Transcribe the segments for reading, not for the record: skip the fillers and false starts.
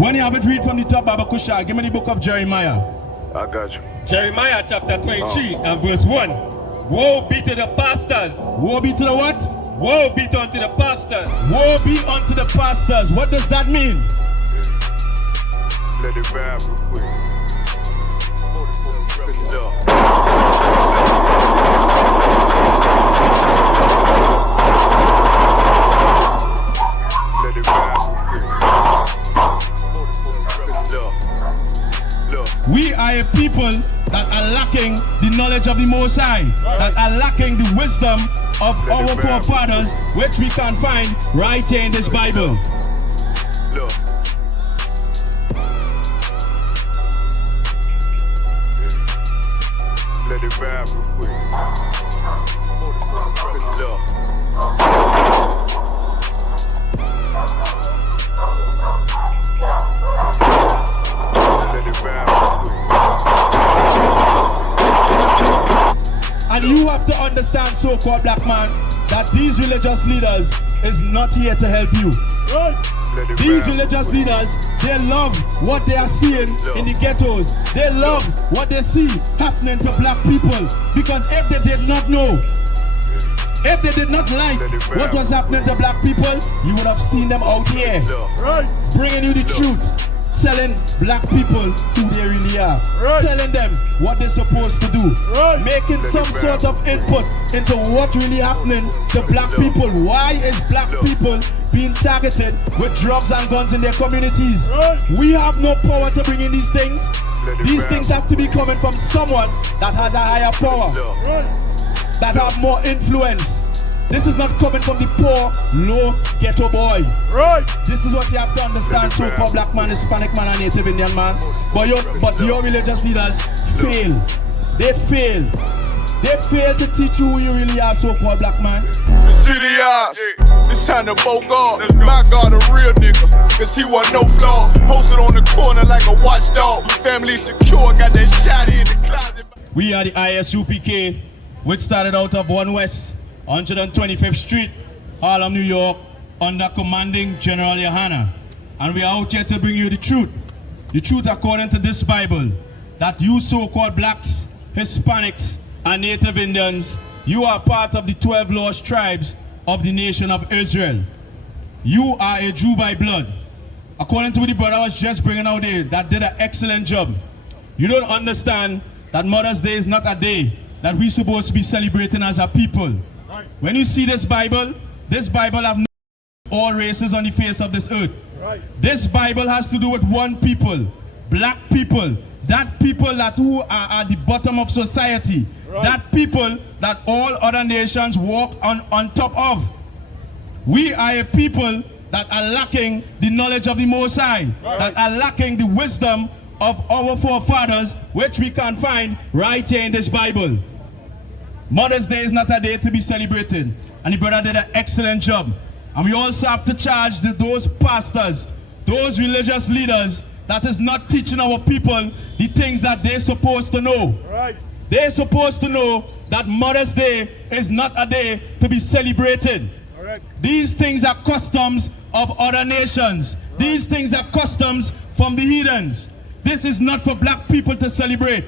When you have it, read from the top, Baba Kusha. Give me the book of Jeremiah. I got you. Jeremiah chapter 23 and verse 1. Woe be to the pastors. Woe be to the what? Woe be unto the pastors. Woe be unto the pastors. What does that mean? Let it vibe real quick. Let it vibe real quick. We are a people that are lacking the knowledge of the Most High, that are lacking the wisdom of our forefathers, which we can find right here in this Bible. Look. Let it vibe real quick. Look. Let it vibe real quick. And you have to understand, so-called black man, that these religious leaders is not here to help you. These religious leaders, they love what they are seeing in the ghettos. They love what they see happening to black people. Because if they did not know, if they did not like what was happening to black people, you would have seen them out here bringing you the truth, telling black people who they really are, telling them what they're supposed to do, making some sort of input into what really happening to black people. Why is black people being targeted with drugs and guns in their communities? We have no power to bring in these things. These things have to be coming from someone that has a higher power, that have more influence. This is not coming from the poor, low ghetto boy. This is what you have to understand, so-called black man, Hispanic man, and Native Indian man. But your religious leaders fail. They fail. They fail to teach you who you really are, so-called black man. See the eyes, it's time to vote God. My God, a real nigga, cause he wasn't no flaw. Posted on the corner like a watchdog. Family secure, got that shotty in the closet. We are the I.S.U.P.K, which started out of 1 West, 125th Street, Harlem, New York, under commanding General YAHANNA. And we are out here to bring you the truth according to this Bible, that you so-called blacks, Hispanics, and Native Indians, you are part of the 12 lost tribes of the nation of Israel. You are a Jew by blood. According to what the brother was just bringing out there, that did an excellent job. You don't understand that Mother's Day is not a day that we're supposed to be celebrating as a people. When you see this Bible have no all races on the face of this earth. This Bible has to do with one people, black people, that people that who are at the bottom of society, that people that all other nations walk on top of. We are a people that are lacking the knowledge of the Most High, that are lacking the wisdom of our forefathers, which we can find right here in this Bible. Mother's Day is not a day to be celebrated, and the brother did an excellent job. And we also have to charge those pastors, those religious leaders that is not teaching our people the things that they're supposed to know. They're supposed to know that Mother's Day is not a day to be celebrated. These things are customs of other nations. These things are customs from the heathens. This is not for black people to celebrate.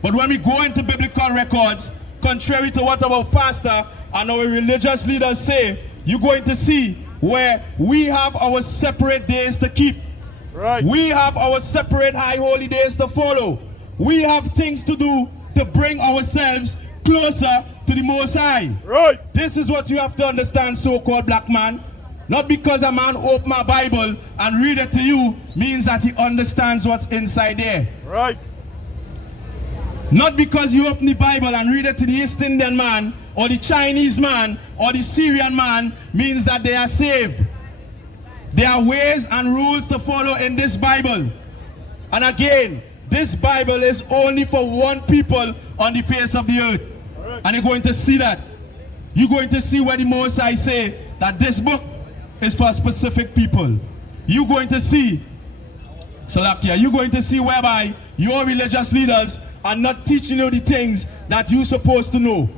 But when we go into biblical records, contrary to what our pastor and our religious leaders say, you're going to see where we have our separate days to keep. We have our separate high holy days to follow. We have things to do to bring ourselves closer to the Most High. This is what you have to understand, so-called black man. Not because a man open my Bible and read it to you means that he understands what's inside there. Not because you open the Bible and read it to the East Indian man or the Chinese man or the Syrian man means that they are saved. There are ways and rules to follow in this Bible. And again, this Bible is only for one people on the face of the earth. And you're going to see that. You're going to see where the Most High say that this book is for specific people. You're going to see, Salakia, you're going to see whereby your religious leaders are not teaching you the things that you're supposed to know,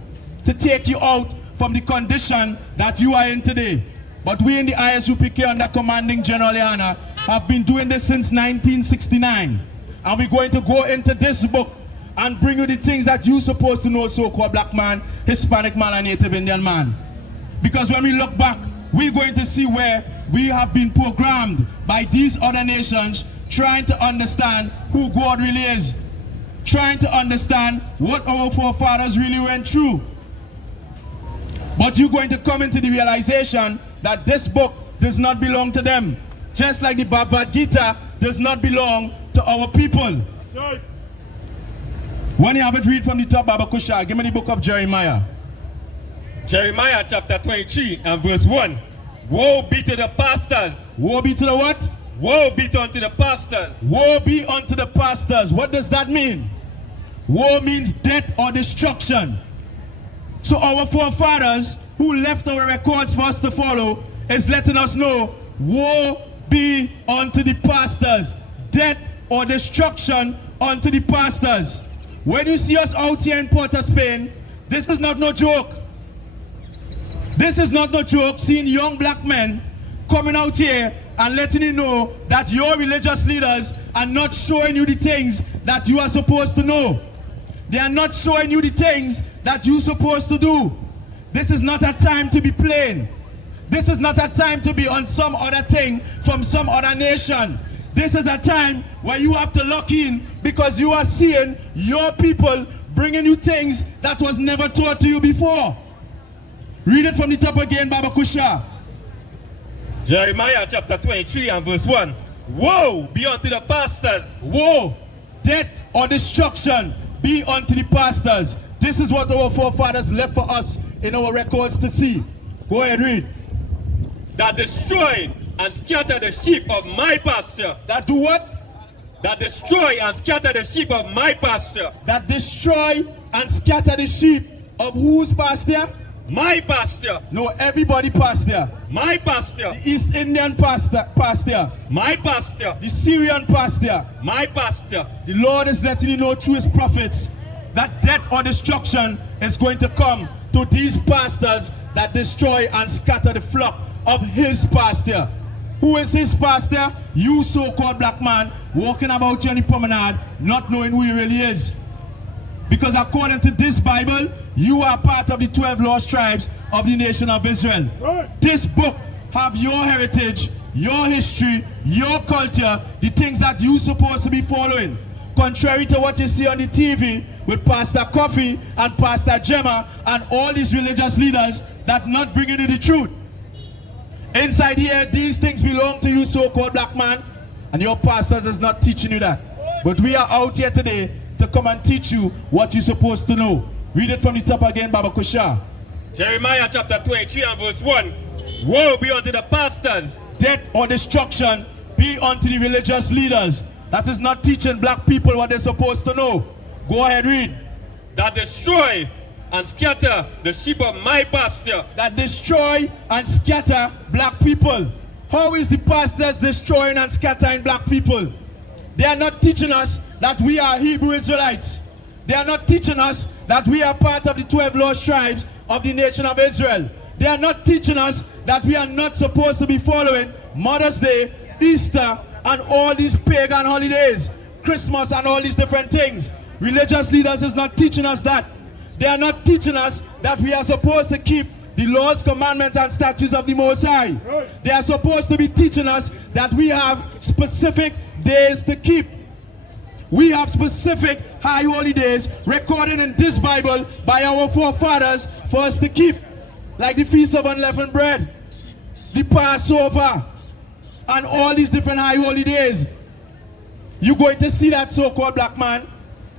to take you out from the condition that you are in today. But we in the I.S.U.P.K under commanding General YAHANNA have been doing this since 1969. And we're going to go into this book and bring you the things that you're supposed to know, so-called black man, Hispanic man, and Native Indian man. Because when we look back, we're going to see where we have been programmed by these other nations trying to understand who God really is, trying to understand what our forefathers really went through. But you're going to come into the realization that this book does not belong to them, just like the Bhagavad Gita does not belong to our people. Right. When you have it, read from the top, Baba Kusha. Give me the book of Jeremiah. Jeremiah chapter 23 and verse 1. Woe be to the pastors. Woe be to the what? Woe be unto the pastors. Woe be unto the pastors. What does that mean? Woe means death or destruction. So our forefathers who left our records for us to follow is letting us know, woe be unto the pastors. Death or destruction unto the pastors. When you see us out here in Port of Spain, this is not no joke. This is not no joke, seeing young black men coming out here and letting you know that your religious leaders are not showing you the things that you are supposed to know. They are not showing you the things that you're supposed to do. This is not a time to be playing. This is not a time to be on some other thing from some other nation. This is a time where you have to lock in because you are seeing your people bringing you things that was never taught to you before. Read it from the top again, Baba Kusha. Jeremiah chapter 23 and verse 1. Woe be unto the pastors. Woe, death or destruction be unto the pastors. This is what our forefathers left for us in our records to see. Go ahead, read. That destroy and scatter the sheep of my pasture. That do what? That destroy and scatter the sheep of my pasture. That destroy and scatter the sheep of whose pasture? My pasture. No, everybody pasture. My pasture. The East Indian pasture. My pasture. The Syrian pasture. My pasture. The Lord is letting you know through his prophets that death or destruction is going to come to these pastors that destroy and scatter the flock of his pasture. Who is his pasture? You so-called black man walking about here in the promenade not knowing who he really is. Because according to this Bible, you are part of the 12 lost tribes of the nation of Israel. Right. This book have your heritage, your history, your culture, the things that you're supposed to be following. Contrary to what you see on the TV with Pastor Coffee and Pastor Gemma and all these religious leaders that not bringing you the truth. Inside here, these things belong to you so-called black man, and your pastors is not teaching you that. But we are out here today to come and teach you what you're supposed to know. Read it from the top again, Baba Kusha. Jeremiah chapter 23 and verse 1. Woe be unto the pastors. Death or destruction be unto the religious leaders that is not teaching black people what they're supposed to know. Go ahead, read. That destroy and scatter the sheep of my pasture. That destroy and scatter black people. How is the pastors destroying and scattering black people? They are not teaching us that we are Hebrew Israelites. They are not teaching us that we are part of the 12 lost tribes of the nation of Israel. They are not teaching us that we are not supposed to be following Mother's Day, Easter, and all these pagan holidays, Christmas and all these different things. Religious leaders is not teaching us that. They are not teaching us that we are supposed to keep the laws, commandments, and statutes of the Most High. They are supposed to be teaching us that we have specific days to keep. We have specific high holidays recorded in this Bible by our forefathers for us to keep. Like the Feast of Unleavened Bread, the Passover, and all these different high holidays. You're going to see that so-called black man,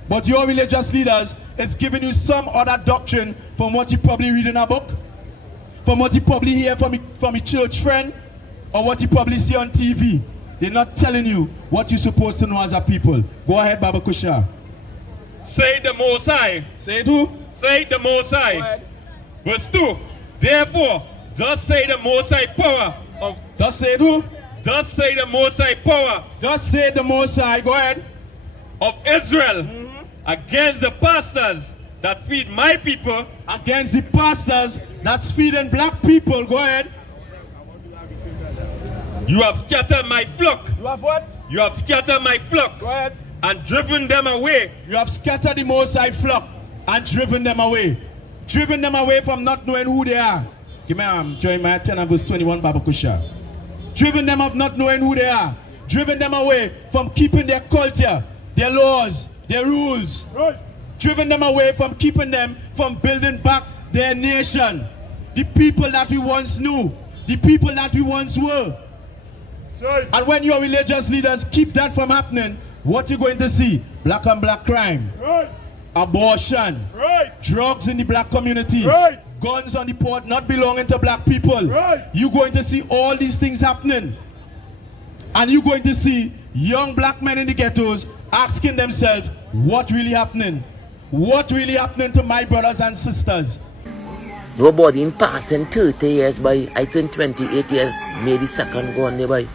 but your religious leaders is giving you some other doctrine from what you probably read in a book, from what you probably hear from a church friend, or what you probably see on TV. They're not telling you what you're supposed to know as a people. Go ahead, Baba Kusha. Say the Most High. Say it who? Say the Most High. Verse 2. Therefore, thus say the Most High power of... Thus say it who? Thus say the Most High power... Thus say the Most High, go ahead. ...of Israel against the pastors that feed my people... Against the pastors that's feeding black people, go ahead. You have scattered my flock. You have what? You have scattered my flock. Go ahead. And driven them away. You have scattered the Most High flock and driven them away. Driven them away from not knowing who they are. Give me Jeremiah 10 and verse 21, Baba Kusha. Driven them of not knowing who they are. Driven them away from keeping their culture, their laws, their rules. Right. Driven them away from keeping them from building back their nation. The people that we once knew. The people that we once were. Right. And when your religious leaders keep that from happening, what you're going to see? Black on black crime. Right. Abortion. Right. Drugs in the black community. Right. Guns on the port not belonging to black people. Right. You're going to see all these things happening. And you're going to see young black men in the ghettos asking themselves, what really happening? What really happening to my brothers and sisters? Nobody in passing 30 years, boy. I turned 28 years, May the 2nd go on there, boy.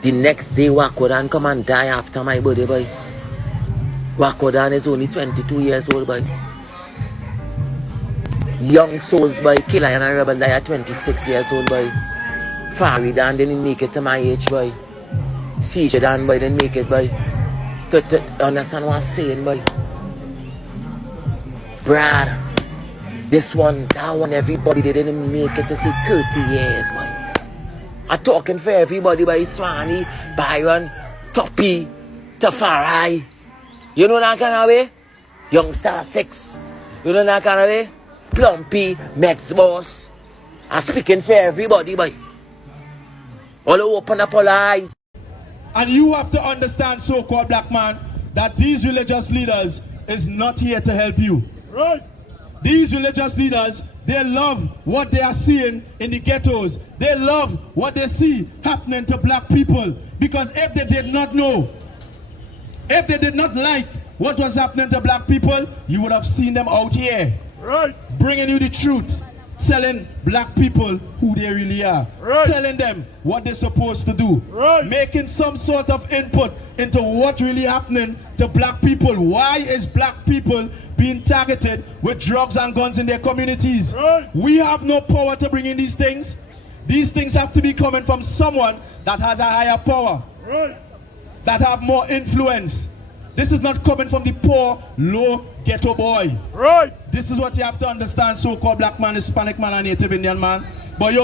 The next day, Wakodan come and die after my birthday, boy. Wakodan is only 22 years old, boy. Young souls, boy. Killer and Rebel die at 26 years old, boy. Faridan didn't make it to my age, boy. Seizure Dan, boy, didn't make it, boy. To understand what I'm saying, boy. Brad, this one, that one, everybody, they didn't make it to see 30 years, boy. I'm talking for everybody, boy. Swanee, Byron, Toppy, Tafari. You know that kind of way? Youngstar 6. You know that kind of way? Plumpy, Max Boss. I'm speaking for everybody, boy. All open up all eyes. And you have to understand, so-called black man, that these religious leaders is not here to help you. Right. These religious leaders, they love what they are seeing in the ghettos. They love what they see happening to black people. Because if they did not know, if they did not like what was happening to black people, you would have seen them out here. Right. Bringing you the truth. Telling black people who they really are. Right. Telling them what they're supposed to do. Right. Making some sort of input into what really happening to black people. Why is black people being targeted with drugs and guns in their communities? Right. We have no power to bring in these things. These things have to be coming from someone that has a higher power. Right. That have more influence. This is not coming from the poor, low ghetto boy. Right. This is what you have to understand, so-called black man, Hispanic man, and Native Indian man. But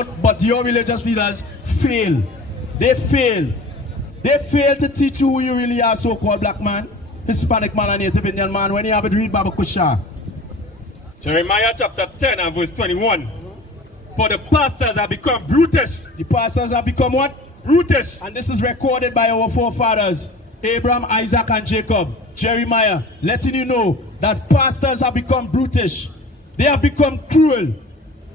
your religious leaders fail. They fail. They fail to teach you who you really are, so-called black man, Hispanic man, and Native Indian man. When you have it, read Baba Kusha. Jeremiah chapter 10 and verse 21. For the pastors have become brutish. The pastors have become what? Brutish. And this is recorded by our forefathers, Abraham, Isaac, and Jacob. Jeremiah, letting you know that pastors have become brutish. They have become cruel.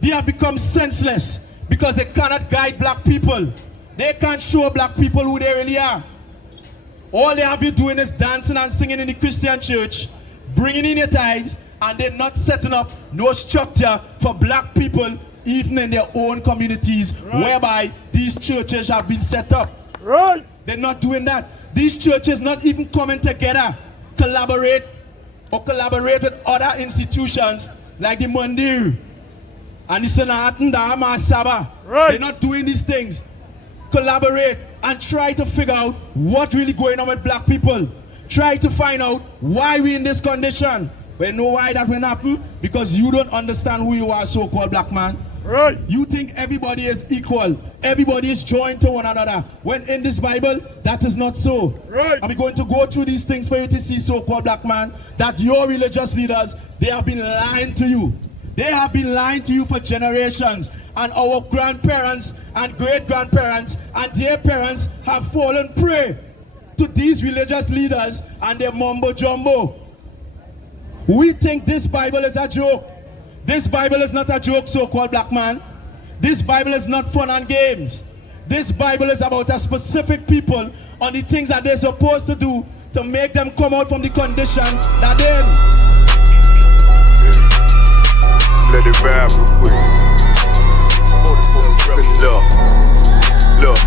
They have become senseless because they cannot guide black people. They can't show black people who they really are. All they have you doing is dancing and singing in the Christian church, bringing in your tithes, and they're not setting up no structure for black people, even in their own communities, whereby these churches have been set up. Right. They're not doing that. These churches not even coming together, collaborate with other institutions like the Mandir and the Sanatan, the Hamasaba. Right. They're not doing these things. Collaborate and try to figure out what really going on with black people. Try to find out why we in this condition. We know why that will happen because you don't understand who you are, so-called black man. Right. You think everybody is equal. Everybody is joined to one another. When in this Bible, that is not so. Right. I'm going to go through these things for you to see, so-called black man, that your religious leaders, they have been lying to you. They have been lying to you for generations. And our grandparents and great-grandparents and their parents have fallen prey to these religious leaders and their mumbo-jumbo. We think this Bible is a joke. This Bible is not a joke, so-called black man. This Bible is not fun and games. This Bible is about a specific people on the things that they're supposed to do to make them come out from the condition that they're in. Let it vibe real quick. Look.